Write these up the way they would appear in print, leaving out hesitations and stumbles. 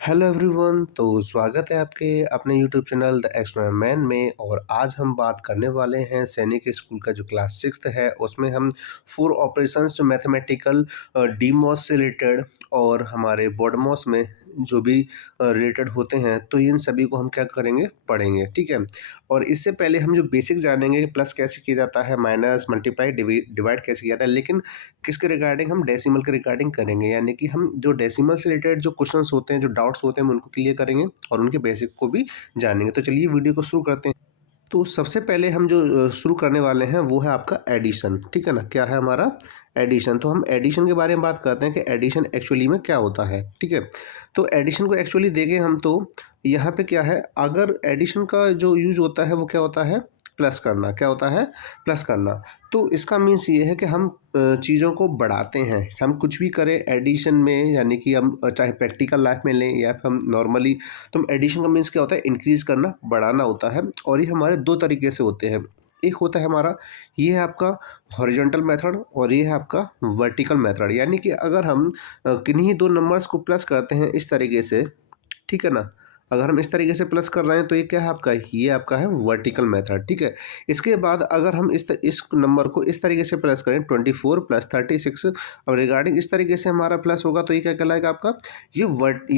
Hello everyone, तो स्वागत है आपके अपने YouTube channel the extra man में। और आज हम बात करने वाले हैं सैनिक स्कूल का जो क्लास सिक्स्थ है उसमें हम फोर ऑपरेशंस जो मैथमेटिकल डीमॉस से रिलेटेड और हमारे बॉडमॉस में जो भी रिलेटेड होते हैं, तो इन सभी को हम क्या करेंगे, पढ़ेंगे। ठीक है। और इससे पहले हम जो बेसिक जानेंगे, प्लस कैसे किया जाता है, माइनस मल्टीप्लाई डिवाइड कैसे किया जाता है, लेकिन किसके रिगार्डिंग, हम डेसिमल के रिगार्डिंग करेंगे। यानी कि हम जो डेसिमल से रिलेटेड जो क्वेश्चंस होते हैं, जो डाउट्स होते हैं, हम उनको क्लियर करेंगे और उनके बेसिक को भी जानेंगे। तो चलिए वीडियो को शुरू करते हैं। तो सबसे पहले हम जो शुरू करने वाले हैं वो है आपका एडिशन। ठीक है ना, क्या है हमारा एडिशन। तो हम एडिशन के बारे में बात करते हैं कि एडिशन एक्चुअली में क्या होता है। ठीक है। तो एडिशन को एक्चुअली देखें हम, तो यहाँ पे क्या है, अगर एडिशन का जो यूज होता है वो क्या होता है, प्लस करना। क्या होता है, प्लस करना। तो इसका मीन्स ये है कि हम चीज़ों को बढ़ाते हैं। हम कुछ भी करें एडिशन में, यानी कि हम चाहे प्रैक्टिकल लाइफ में लें या फिर हम नॉर्मली, तो एडिशन का मीन्स क्या होता है, इंक्रीज करना, बढ़ाना होता है। और ये हमारे दो तरीके से होते हैं। एक होता है हमारा, ये है आपका हॉरिजॉन्टल मेथड और ये है आपका वर्टिकल मेथड। यानी कि अगर हम किन्हीं दो नंबर्स को प्लस करते हैं इस तरीके से, ठीक है ना, अगर हम इस तरीके से प्लस कर रहे हैं तो ये क्या है आपका, ये आपका है वर्टिकल मेथड। ठीक है। इसके बाद अगर हम इस नंबर को इस तरीके से प्लस करें, 24 प्लस 36, अब रिगार्डिंग इस तरीके से हमारा प्लस होगा तो ये क्या कहलाएगा आपका, ये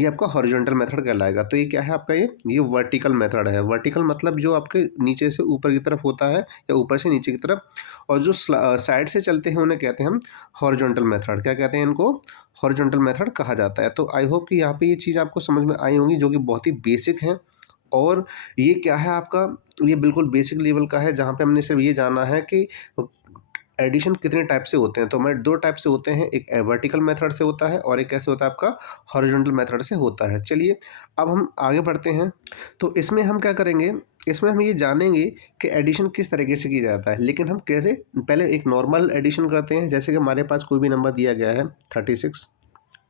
आपका हॉरिजॉन्टल मेथड कहलाएगा। तो ये क्या है आपका, ये वर्टिकल मेथड है। वर्टिकल मतलब जो आपके नीचे से ऊपर की तरफ होता है या ऊपर से नीचे की तरफ, और जो साइड से चलते हैं उन्हें कहते हैं हम हॉरिजॉन्टल मेथड। क्या कहते हैं इनको, हॉरिजॉन्टल मेथड कहा जाता है। तो आई होप कि यहाँ पे ये चीज़ आपको समझ में आई होंगी, जो कि बहुत ही बेसिक है। और ये क्या है आपका, ये बिल्कुल बेसिक लेवल का है, जहाँ पे हमने सिर्फ ये जाना है कि एडिशन कितने टाइप से होते हैं। तो हमारे दो टाइप से होते हैं, एक वर्टिकल मेथड से होता है और एक कैसे होता है आपका, हॉरिजॉन्टल मेथड से होता है। चलिए अब हम आगे बढ़ते हैं। तो इसमें हम क्या करेंगे, इसमें हम ये जानेंगे कि एडिशन किस तरीके से किया जाता है। लेकिन हम कैसे, पहले एक नॉर्मल एडिशन करते हैं। जैसे कि हमारे पास कोई भी नंबर दिया गया है, 36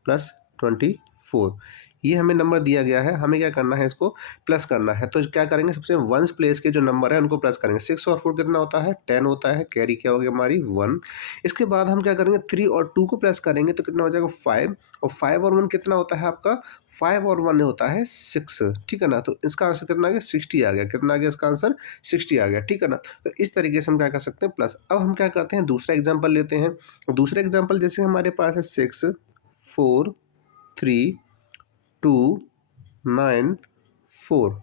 प्लस 24, ये हमें नंबर दिया गया है। हमें क्या करना है, इसको प्लस करना है। तो क्या करेंगे, सबसे वंस प्लेस के जो नंबर है उनको प्लस करेंगे। 6 और 4 कितना होता है, 10 होता है। कैरी क्या हो गया हमारी 1। इसके बाद हम क्या करेंगे, 3 और 2 को प्लस करेंगे तो कितना हो जाएगा 5। और 5 और 1 कितना होता है आपका, 5 और 1 होता है 6। ठीक है ना। तो इसका आंसर कितना आ गया, 60 आ गया। कितना आ गया इसका आंसर, 60 आ गया। ठीक है ना। तो इस तरीके से हम क्या कर सकते हैं, प्लस। अब हम क्या करते हैं, दूसरा एग्जाम्पल लेते हैं। दूसरा एग्जाम्पल जैसे हमारे पास है 6 4 3 2 9 4,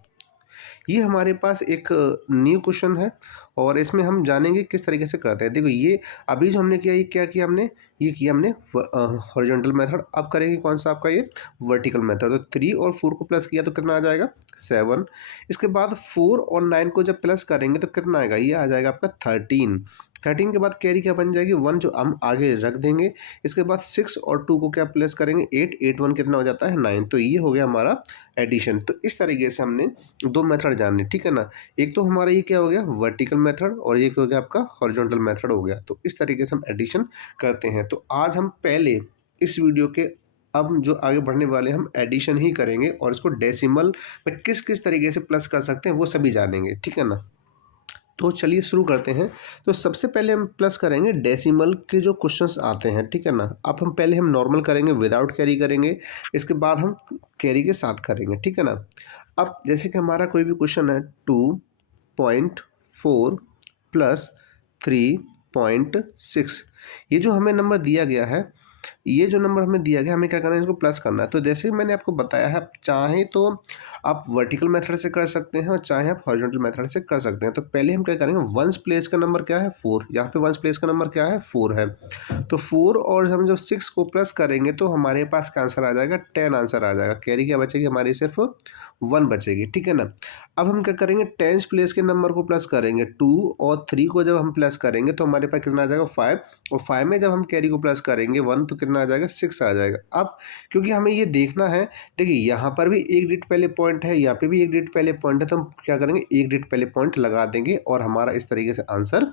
ये हमारे पास एक न्यू क्वेश्चन है। और इसमें हम जानेंगे किस तरीके से करते हैं। देखो ये अभी जो हमने किया, ये क्या किया हमने, ये किया हमने हॉरिजॉन्टल मेथड। अब करेंगे कौन सा आपका, ये वर्टिकल मेथड। तो 3 और 4 को प्लस किया तो कितना आ जाएगा 7। इसके बाद 4 और 9 को जब प्लस करेंगे तो कितना आएगा, ये आ जाएगा आपका 13। 13 के बाद कैरी क्या बन जाएगी 1, जो हम आगे रख देंगे। इसके बाद 6 और 2 को क्या प्लस करेंगे, 8, 8 1 कितना हो जाता है 9। तो ये हो गया हमारा एडिशन। तो इस तरीके से हमने दो मेथड जाने, ठीक है ना। एक तो हमारा ये क्या हो गया, वर्टिकल मेथड, और ये क्या हो गया आपका हॉरिजॉन्टल मेथड हो गया। तो इस तरीके से हम एडिशन करते हैं। तो आज हम पहले इस वीडियो के, अब जो आगे बढ़ने वाले हम एडिशन ही करेंगे और इसको डेसिमल में किस किस तरीके से प्लस कर सकते हैं वो सभी जानेंगे। ठीक है ना। तो चलिए शुरू करते हैं। तो सबसे पहले हम प्लस करेंगे डेसिमल के जो क्वेश्चंस आते हैं। ठीक है ना। अब हम पहले हम नॉर्मल करेंगे, विदाउट कैरी करेंगे। इसके बाद हम कैरी के साथ करेंगे। ठीक है ना। अब जैसे कि हमारा कोई भी क्वेश्चन है, 2.4 प्लस 3.6, ये जो हमें नंबर दिया गया है, ये जो नंबर हमें दिया गया, हमें क्या करना है, इसको प्लस करना है। तो जैसे मैंने आपको बताया है, आप चाहें तो आप वर्टिकल मेथड से कर सकते हैं और चाहे आप हॉरिजॉन्टल मेथड से कर सकते हैं। तो पहले हम क्या करेंगे, वंस प्लेस का नंबर क्या है 4, यहाँ पे वंस प्लेस का नंबर क्या है 4 है। तो 4 और हम जब 6 को प्लस करेंगे तो हमारे पास का आंसर आ जाएगा 10 आंसर आ जाएगा। कैरी क्या बचेगी हमारी, सिर्फ 1 बचेगी। ठीक है ना। अब हम क्या करेंगे, टेंस प्लेस के नंबर को प्लस करेंगे। 2 और 3 को जब हम प्लस करेंगे तो हमारे पास कितना आ जाएगा 5, और 5 में जब हम कैरी को प्लस करेंगे 1 तो कितना आ जाएगा 6 आ जाएगा। अब क्योंकि हमें ये देखना है, देखिए यहाँ पर भी एक डिजिट पहले पॉइंट है, यहाँ पे भी एक डिजिट पहले पॉइंट है, तो हम क्या करेंगे, एक डिजिट पहले पॉइंट लगा देंगे और हमारा इस तरीके से आंसर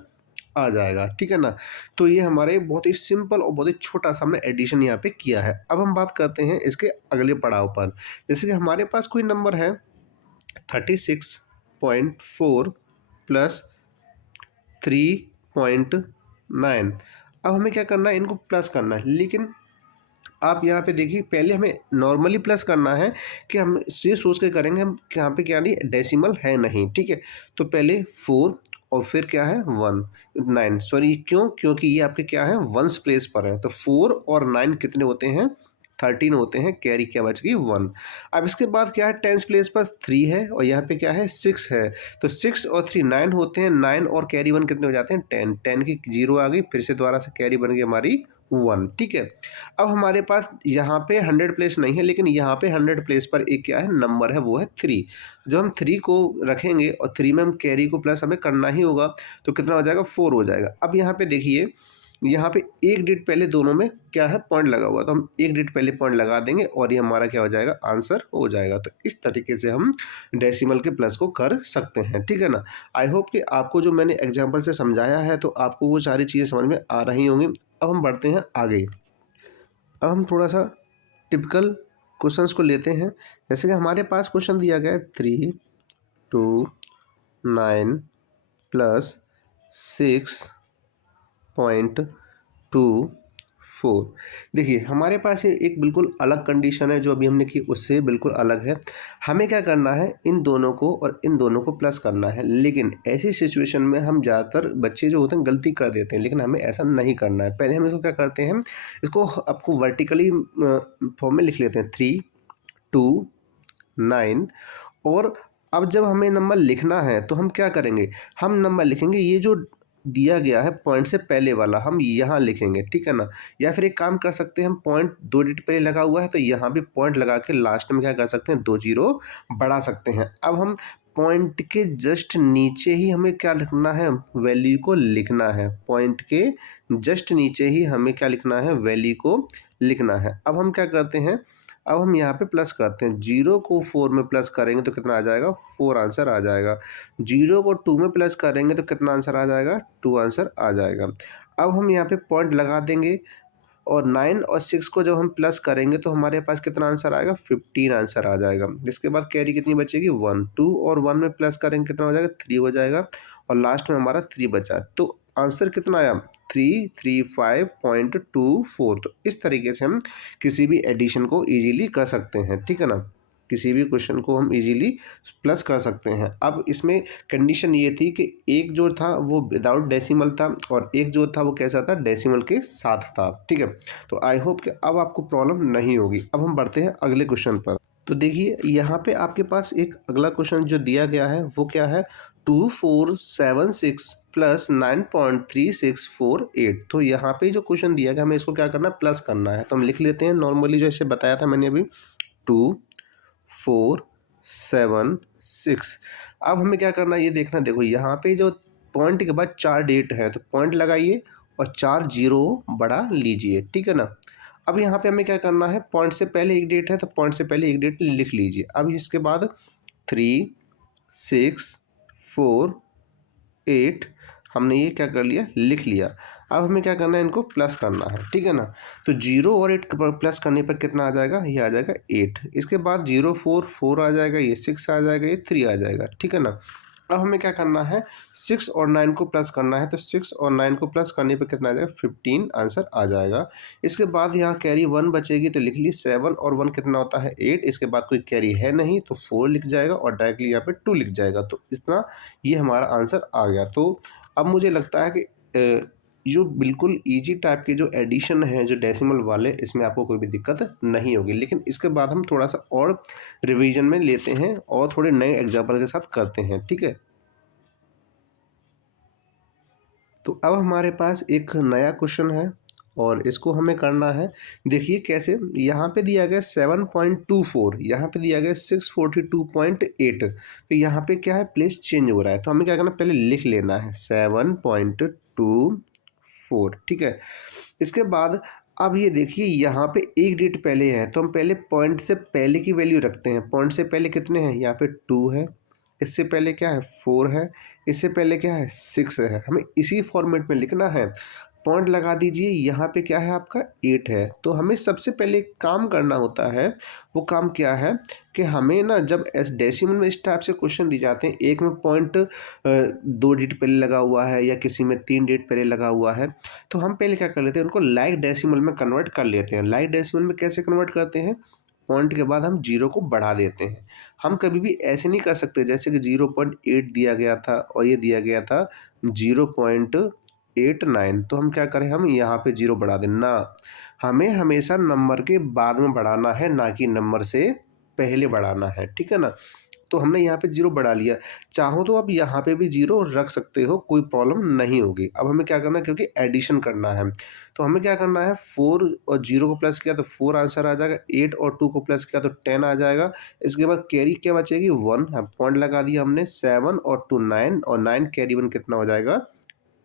आ जाएगा। ठीक है ना। तो ये हमारे बहुत ही सिंपल और बहुत ही छोटा सा हमने एडिशन यहाँ पे किया है। अब हम बात करते हैं इसके अगले पड़ाव पर। जैसे कि हमारे पास कोई नंबर है 36.4 प्लस 3.9। अब हमें क्या करना है, इनको प्लस करना है। लेकिन आप यहाँ पे देखिए, पहले हमें नॉर्मली प्लस करना है कि हम ये सोच के करेंगे हम कि यहाँ पे क्या नहीं डेसिमल है नहीं, ठीक है। तो पहले 4 और फिर क्या है 1 9, सॉरी क्यों, क्योंकि ये आपके क्या है वंस प्लेस पर है, तो 4 और 9 कितने होते हैं 13 होते हैं, कैरी क्या बच गई 1। अब इसके बाद क्या है टेंस प्लेस पर 3 है और यहाँ पे क्या है 6 है, तो 6 और 3 9 होते हैं, 9 और कैरी 1 कितने हो जाते हैं 10, 10 की 0 आ गई, फिर से दोबारा से कैरी बन गई हमारी 1, ठीक है। अब हमारे पास यहाँ पे 100 प्लेस नहीं है, लेकिन यहाँ पे 100 प्लेस पर एक क्या है नंबर है, वो है 3। जब हम 3 को रखेंगे और 3 में हम कैरी को प्लस हमें करना ही होगा, तो कितना हो जाएगा 4 हो जाएगा। अब यहाँ पे देखिए, यहाँ पे एक डिजिट पहले दोनों में क्या है पॉइंट लगा हुआ, तो हम एक डिजिट पहले पॉइंट लगा देंगे और ये हमारा क्या हो जाएगा आंसर हो जाएगा। तो इस तरीके से हम डेसिमल के प्लस को कर सकते हैं, ठीक है ना। आई होप कि आपको जो मैंने एग्जाम्पल से समझाया है तो आपको वो सारी चीज़ें समझ में आ रही होंगी। अब हम बढ़ते हैं आगे। अब हम थोड़ा सा टिपिकल क्वेश्चंस को लेते हैं। जैसे कि हमारे पास क्वेश्चन दिया गया है 3 2 9 प्लस 6.24। देखिए हमारे पास ये एक बिल्कुल अलग कंडीशन है, जो अभी हमने की उससे बिल्कुल अलग है। हमें क्या करना है, इन दोनों को और इन दोनों को प्लस करना है, लेकिन ऐसी सिचुएशन में हम ज़्यादातर बच्चे जो होते हैं गलती कर देते हैं, लेकिन हमें ऐसा नहीं करना है। पहले हम इसको क्या करते हैं, इसको आपको वर्टिकली फॉर्म में लिख लेते हैं 3 2 9। और अब जब हमें नंबर लिखना है तो हम क्या करेंगे, हम नंबर लिखेंगे ये जो दिया गया है पॉइंट से पहले वाला हम यहाँ लिखेंगे, ठीक है ना। या फिर एक काम कर सकते हैं, हम पॉइंट 2 डिजिट पहले लगा हुआ है तो यहाँ भी पॉइंट लगा के लास्ट में क्या कर सकते हैं 2 जीरो बढ़ा सकते हैं। अब हम पॉइंट के जस्ट नीचे ही हमें क्या लिखना है, वैल्यू को लिखना है। पॉइंट के जस्ट नीचे ही हमें क्या लिखना है, वैल्यू को लिखना है। अब हम क्या करते हैं, अब हम यहाँ पे प्लस करते हैं, 0 को 4 में प्लस करेंगे तो कितना आ जाएगा 4 आंसर आ जाएगा। 0 को 2 में प्लस करेंगे तो कितना आंसर आ जाएगा 2 आंसर आ जाएगा। अब हम यहाँ पे पॉइंट लगा देंगे और 9 और 6 को जब हम प्लस करेंगे तो हमारे पास कितना आंसर आएगा 15 आंसर आ जाएगा। इसके बाद कैरी कितनी बचेगी 1, 2 और 1 में प्लस करेंगे कितना हो जाएगा 3 हो जाएगा और लास्ट में हमारा 3 बचा। तो आंसर कितना आया 335.24। तो इस तरीके से हम किसी भी एडिशन को इजीली कर सकते हैं, ठीक है ना। किसी भी क्वेश्चन को हम इजीली प्लस कर सकते हैं। अब इसमें कंडीशन ये थी कि एक जो था वो विदाउट डेसिमल था और एक जो था वो कैसा था डेसिमल के साथ था, ठीक है। तो आई होप कि अब आपको प्रॉब्लम नहीं होगी। अब हम बढ़ते हैं अगले क्वेश्चन पर। तो देखिए यहाँ पे आपके पास एक अगला क्वेश्चन जो दिया गया है वो क्या है 2476 प्लस 9.3648। तो यहाँ पे जो क्वेश्चन दिया गया हमें इसको क्या करना है प्लस करना है, तो हम लिख लेते हैं नॉर्मली जैसे बताया था मैंने अभी 2476। अब हमें क्या करना है ये देखना, देखो यहाँ पे जो पॉइंट के बाद 4 डेट है तो पॉइंट लगाइए और 4 जीरो बढ़ा लीजिए, ठीक है ना। अब यहाँ पे हमें क्या करना है, पॉइंट से पहले एक डेट है तो पॉइंट से पहले एक डेट लिख लीजिए। अब इसके बाद 3 6 4 8 हमने ये क्या कर लिया लिख लिया। अब हमें क्या करना है इनको प्लस करना है, ठीक है ना। तो 0 और 8 प्लस करने पर कितना आ जाएगा, ये आ जाएगा 8। इसके बाद 0 4 4 आ जाएगा, ये 6 आ जाएगा, ये 3 आ जाएगा, ठीक है ना। अब हमें क्या करना है 6 और 9 को प्लस करना है, तो 6 और 9 को प्लस करने पर कितना आ जाएगा 15 आंसर आ जाएगा। इसके बाद यहाँ कैरी 1 बचेगी तो लिख ली 7 और 1 कितना होता है 8। इसके बाद कोई कैरी है नहीं तो 4 लिख जाएगा और डायरेक्टली यहाँ पे 2 लिख जाएगा। तो इतना ये हमारा आंसर आ गया। तो अब मुझे लगता है कि जो बिल्कुल इजी टाइप के जो एडिशन है जो डेसिमल वाले, इसमें आपको कोई भी दिक्कत नहीं होगी। लेकिन इसके बाद हम थोड़ा सा और रिवीजन में लेते हैं और थोड़े नए एग्जाम्पल के साथ करते हैं, ठीक है। तो अब हमारे पास एक नया क्वेश्चन है और इसको हमें करना है। देखिए कैसे, यहाँ पे दिया गया 7.24, यहाँ पे दिया गया 642.8। तो यहाँ पे क्या है प्लेस चेंज हो रहा है, तो हमें क्या करना पहले लिख लेना है 7.24, ठीक है। इसके बाद अब ये देखिए यहाँ पे एक डिजिट पहले है तो हम पहले पॉइंट से पहले की वैल्यू रखते हैं। पॉइंट से पहले कितने हैं, यहाँ पे 2 है, इससे पहले क्या है 4 है, इससे पहले क्या है 6 है। हमें इसी फॉर्मेट में लिखना है। पॉइंट लगा दीजिए, यहाँ पे क्या है आपका 8 है। तो हमें सबसे पहले एक काम करना होता है, वो काम क्या है कि हमें ना जब एस डेसिमल में इस टाइप से क्वेश्चन दिए जाते हैं, एक में पॉइंट 2 डिजिट पहले लगा हुआ है या किसी में 3 डिजिट पहले लगा हुआ है, तो हम पहले क्या कर लेते हैं, उनको लाइक डेसिमल में कन्वर्ट कर लेते हैं। लाइक डेसिमल में कैसे कन्वर्ट करते हैं, पॉइंट के बाद हम जीरो को बढ़ा देते हैं। हम कभी भी ऐसे नहीं कर सकते जैसे कि 0.8 दिया गया था और ये दिया गया था 0.89, तो हम क्या करें, हम यहाँ पे जीरो बढ़ा दें ना। हमें हमेशा नंबर के बाद में बढ़ाना है, ना कि नंबर से पहले बढ़ाना है, ठीक है ना। तो हमने यहाँ पे जीरो बढ़ा लिया, चाहो तो आप यहाँ पे भी जीरो रख सकते हो, कोई प्रॉब्लम नहीं होगी। अब हमें क्या करना है, क्योंकि एडिशन करना है, तो हमें क्या करना है, 4 और जीरो को प्लस किया तो 4 आंसर आ जाएगा, 8 और 2 को प्लस किया तो 10 आ जाएगा। इसके बाद कैरी क्या बचेगी, 1, पॉइंट लगा दिया हमने, 7 और 2 9, और 9 कैरी 1 कितना हो जाएगा,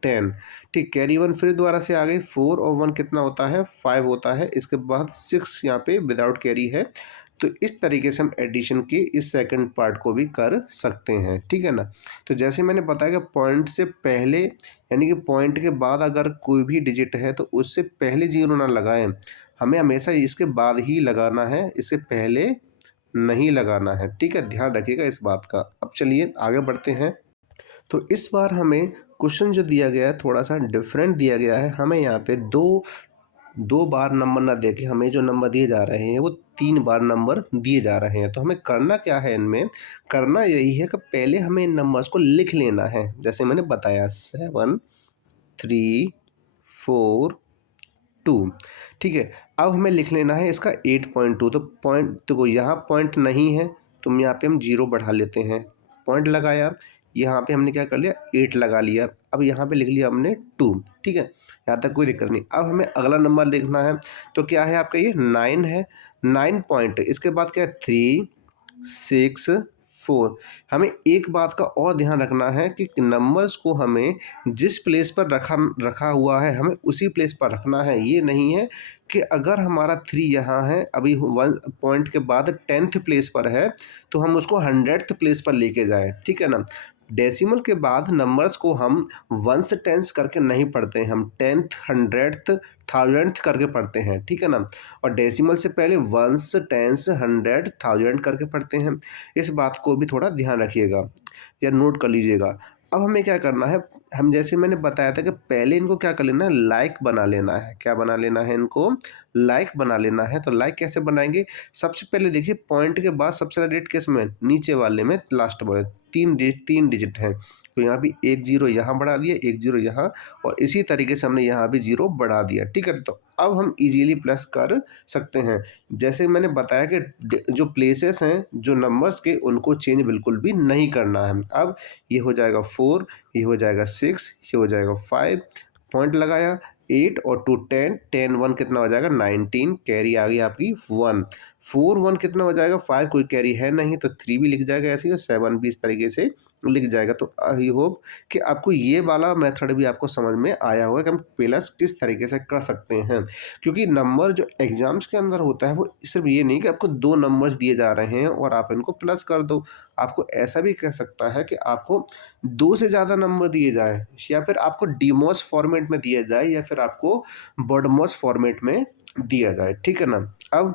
10। ठीक, कैरी 1 फिर दोबारा से आ गई, 4 और 1 कितना होता है, 5 होता है। इसके बाद 6 यहाँ पे विदाउट कैरी है। तो इस तरीके से हम एडिशन के इस सेकंड पार्ट को भी कर सकते हैं, ठीक है ना। तो जैसे मैंने बताया कि पॉइंट से पहले यानी कि पॉइंट के बाद अगर कोई भी डिजिट है तो उससे पहले जीरो ना लगाएं, हमें हमेशा इसके बाद ही लगाना है, इससे पहले नहीं लगाना है, ठीक है। ध्यान रखिएगा इस बात का। अब चलिए आगे बढ़ते हैं। तो इस बार हमें क्वेश्चन जो दिया गया है थोड़ा सा डिफरेंट दिया गया है। हमें यहाँ पे दो दो बार नंबर ना देके हमें जो नंबर दिए जा रहे हैं वो 3 बार नंबर दिए जा रहे हैं। तो हमें करना क्या है, इनमें करना यही है कि पहले हमें इन नंबर्स को लिख लेना है, जैसे मैंने बताया 7 3 4 2, ठीक है। अब हमें लिख लेना है इसका 8.2। तो पॉइंट देखो यहाँ पॉइंट नहीं है, तो यहाँ पे हम जीरो बढ़ा लेते हैं, पॉइंट लगाया, यहाँ पे हमने क्या कर लिया, 8 लगा लिया। अब यहाँ पे लिख लिया हमने 2, ठीक है, यहाँ तक कोई दिक्कत नहीं। अब हमें अगला नंबर देखना है, तो क्या है आपका, ये 9 है, 9 पॉइंट, इसके बाद क्या है, 3 6 4। हमें एक बात का और ध्यान रखना है कि नंबर्स को हमें जिस प्लेस पर रखा रखा हुआ है हमें उसी प्लेस पर रखना है। ये नहीं है कि अगर हमारा 3 यहाँ है, अभी 1 पॉइंट के बाद 10th प्लेस पर है, तो हम उसको 100th प्लेस पर लेके जाएं, ठीक है ना। डेसिमल के बाद नंबर्स को हम 1 से 10 करके नहीं पढ़ते हैं, हम 10th 100th 1000th करके पढ़ते हैं, ठीक है ना। और डेसिमल से पहले 1 10 100 1000 करके पढ़ते हैं। इस बात को भी थोड़ा ध्यान रखिएगा या नोट कर लीजिएगा। अब हमें क्या करना है, हम जैसे मैंने बताया था कि पहले इनको क्या कर लेना है, लाइक बना लेना है। क्या बना लेना है, इनको लाइक बना लेना है। तो लाइक कैसे बनाएंगे, सबसे पहले देखिए पॉइंट के बाद सबसे ज़्यादा डिजिट किस में, नीचे वाले में, लास्ट वाले 3 डिजिट हैं। तो यहाँ भी एक जीरो यहाँ बढ़ा दिया, एक जीरो यहाँ, और इसी तरीके से हमने यहाँ भी जीरो बढ़ा दिया, ठीक है। तो अब हम इजीली प्लस कर सकते हैं। जैसे मैंने बताया कि जो प्लेसेस हैं जो नंबर्स के, उनको चेंज बिल्कुल भी नहीं करना है। अब ये हो जाएगा 4, ये हो जाएगा 6, ये हो जाएगा 5, पॉइंट लगाया, 8 और 2 10, 10 1 कितना हो जाएगा, 19, कैरी आ गई आपकी 1, 4 1 कितना हो जाएगा, 5 कोई कैरी है नहीं, तो 3 भी लिख जाएगा ऐसे ही, 7 भी इस तरीके से लिख जाएगा। तो आई होप कि आपको ये वाला मेथड भी आपको समझ में आया होगा कि हम प्लस किस तरीके से कर सकते हैं। क्योंकि नंबर जो एग्जाम्स के अंदर होता है वो सिर्फ ये नहीं कि आपको 2 नंबर्स दिए जा रहे हैं और आप इनको प्लस कर दो। आपको ऐसा भी कह सकता है कि आपको 2 से ज़्यादा नंबर दिए जाए, या फिर आपको डीमोस फॉर्मेट में दिया जाए, या फिर आपको बॉडमोस फॉर्मेट में दिया जाए, ठीक है ना। अब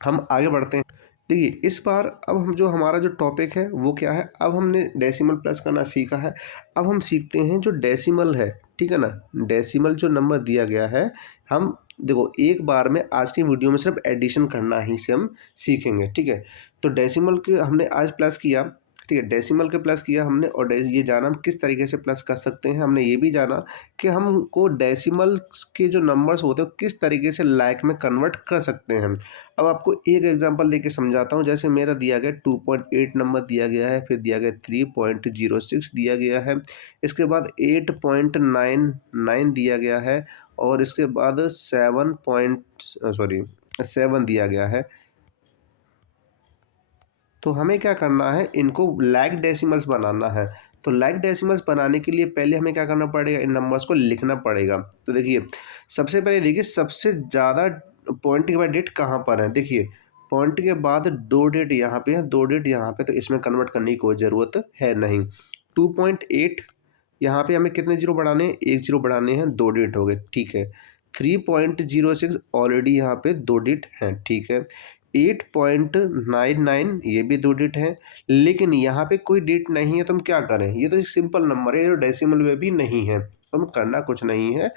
हम आगे बढ़ते हैं। देखिए इस बार अब हम जो हमारा जो टॉपिक है वो क्या है, अब हमने डेसिमल प्लस करना सीखा है। अब हम सीखते हैं जो डेसिमल है, ठीक है ना। डेसिमल जो नंबर दिया गया है, हम देखो एक बार में आज की वीडियो में सिर्फ एडिशन करना ही से हम सीखेंगे, ठीक है। तो डेसिमल के हमने आज प्लस किया, ठीक है, डेसिमल के प्लस किया हमने, और ये जाना हम किस तरीके से प्लस कर सकते हैं। हमने ये भी जाना कि हमको डेसिमल के जो नंबर्स होते हैं किस तरीके से लाइक में कन्वर्ट कर सकते हैं। अब आपको एक एग्जांपल देके समझाता हूँ। जैसे मेरा दिया गया 2.8 नंबर दिया गया है, फिर दिया गया 3.06 दिया गया है, इसके बाद 8.99 दिया गया है, और इसके बाद 7 दिया गया है। तो हमें क्या करना है, इनको लाइक डेसिमल्स बनाना है। तो लाइक डेसिमल्स बनाने के लिए पहले हमें क्या करना पड़ेगा, इन नंबर्स को लिखना पड़ेगा। तो देखिए सबसे पहले देखिए सबसे ज़्यादा पॉइंट के बाद डेट कहाँ पर है, देखिए पॉइंट के बाद 2 डेट यहाँ पे है, 2 डेट यहाँ पे, तो इसमें कन्वर्ट करने की कोई ज़रूरत है नहीं। 2.8 यहाँ पे हमें कितने जीरो बढ़ाने हैं, 1 जीरो बढ़ाने हैं, 2 डिजिट हो गए, ठीक है। 3.06 ऑलरेडी यहाँ पे 2 डिजिट हैं, ठीक है। 8.99 ये भी 2 डिजिट हैं, लेकिन यहाँ पे कोई डिजिट नहीं है तो हम क्या करें, ये तो एक सिंपल नंबर है, ये डेसिमल में भी नहीं है, तो हमें करना कुछ नहीं है,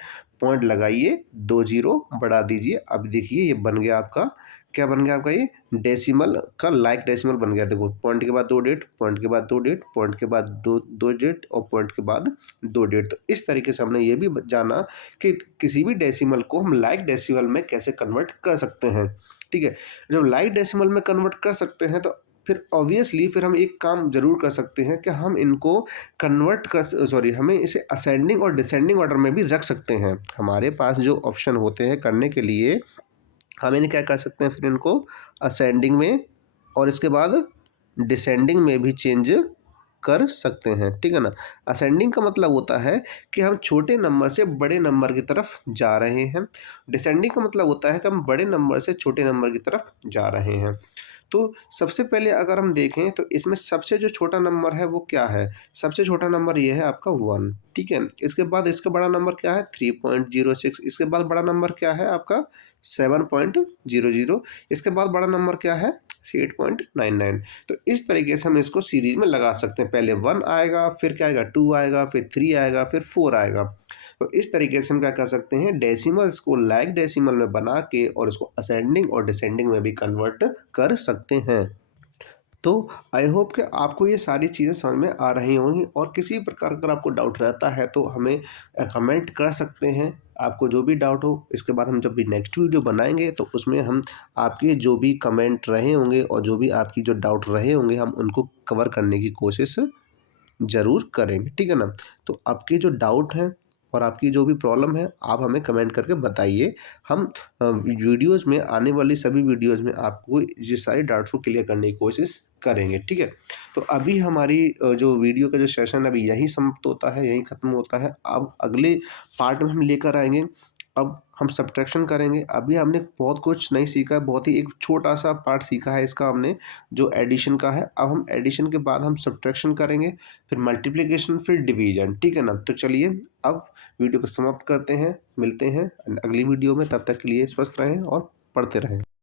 पॉइंट लगाइए, 2 जीरो बढ़ा दीजिए। अब देखिए ये बन गया आपका, क्या बन गया आपका, ये डेसिमल का लाइक डेसिमल बन गया। देखो पॉइंट के बाद 2 डिजिट, पॉइंट के बाद 2 डिजिट, पॉइंट के बाद दो दो डिजिट और पॉइंट के बाद 2 डिजिट। तो इस तरीके से हमने ये भी जाना कि किसी भी डेसिमल को हम लाइक डेसिमल में कैसे कन्वर्ट कर सकते हैं, ठीक है। जब लाइक डेसिमल में कन्वर्ट कर सकते हैं तो फिर ऑब्वियसली फिर हम एक काम जरूर कर सकते हैं कि हम इनको कन्वर्ट कर सॉरी हमें इसे असेंडिंग और डिसेंडिंग ऑर्डर में भी रख सकते हैं। हमारे पास जो ऑप्शन होते हैं करने के लिए, हम इन्हें क्या कर सकते हैं, फिर इनको असेंडिंग में और इसके बाद डिसेंडिंग में भी चेंज कर सकते हैं, ठीक है ना। असेंडिंग का मतलब होता है कि हम छोटे नंबर से बड़े नंबर की तरफ जा रहे हैं, डिसेंडिंग का मतलब होता है कि हम बड़े नंबर से छोटे नंबर की तरफ जा रहे हैं। तो सबसे पहले अगर हम देखें तो इसमें सबसे जो छोटा नंबर है वो क्या है, सबसे छोटा नंबर ये है आपका 1, ठीक है। इसके बाद इसका बड़ा नंबर क्या है 3.06, इसके बाद बड़ा नंबर क्या है आपका 7.00, इसके बाद बड़ा नंबर क्या है 8.99। तो इस तरीके से हम इसको सीरीज में लगा सकते हैं, पहले 1 आएगा, फिर क्या आएगा 2 आएगा, फिर 3 आएगा, फिर 4 आएगा। तो इस तरीके से हम क्या कर सकते हैं, डेसिमल्स को लाइक डेसिमल में बना के और इसको असेंडिंग और डिसेंडिंग में भी कन्वर्ट कर सकते हैं। तो आई होप कि आपको ये सारी चीज़ें समझ में आ रही होंगी, और किसी प्रकार अगर आपको डाउट रहता है तो हमें कमेंट कर सकते हैं, आपको जो भी डाउट हो। इसके बाद हम जब भी नेक्स्ट वीडियो बनाएंगे तो उसमें हम आपके जो भी कमेंट रहे होंगे और जो भी आपकी जो डाउट रहे होंगे हम उनको कवर करने की कोशिश ज़रूर करेंगे, ठीक है ना। तो आपके जो डाउट हैं और आपकी जो भी प्रॉब्लम है आप हमें कमेंट करके बताइए, हम वीडियोज़ में आने वाली सभी वीडियोज़ में आपको ये सारे डाउट्स को क्लियर करने की कोशिश करेंगे, ठीक है। तो अभी हमारी जो वीडियो का जो सेशन अभी यहीं समाप्त होता है, यहीं ख़त्म होता है। अब अगले पार्ट में हम लेकर आएंगे, अब हम सब्ट्रैक्शन करेंगे। अभी हमने बहुत कुछ नहीं सीखा है, बहुत ही एक छोटा सा पार्ट सीखा है इसका हमने, जो एडिशन का है। अब हम एडिशन के बाद हम सब्ट्रैक्शन करेंगे, फिर मल्टीप्लिकेशन, फिर डिवीजन, ठीक है ना। तो चलिए अब वीडियो को समाप्त करते हैं, मिलते हैं अगली वीडियो में, तब तक के लिए स्वस्थ रहें और पढ़ते रहें।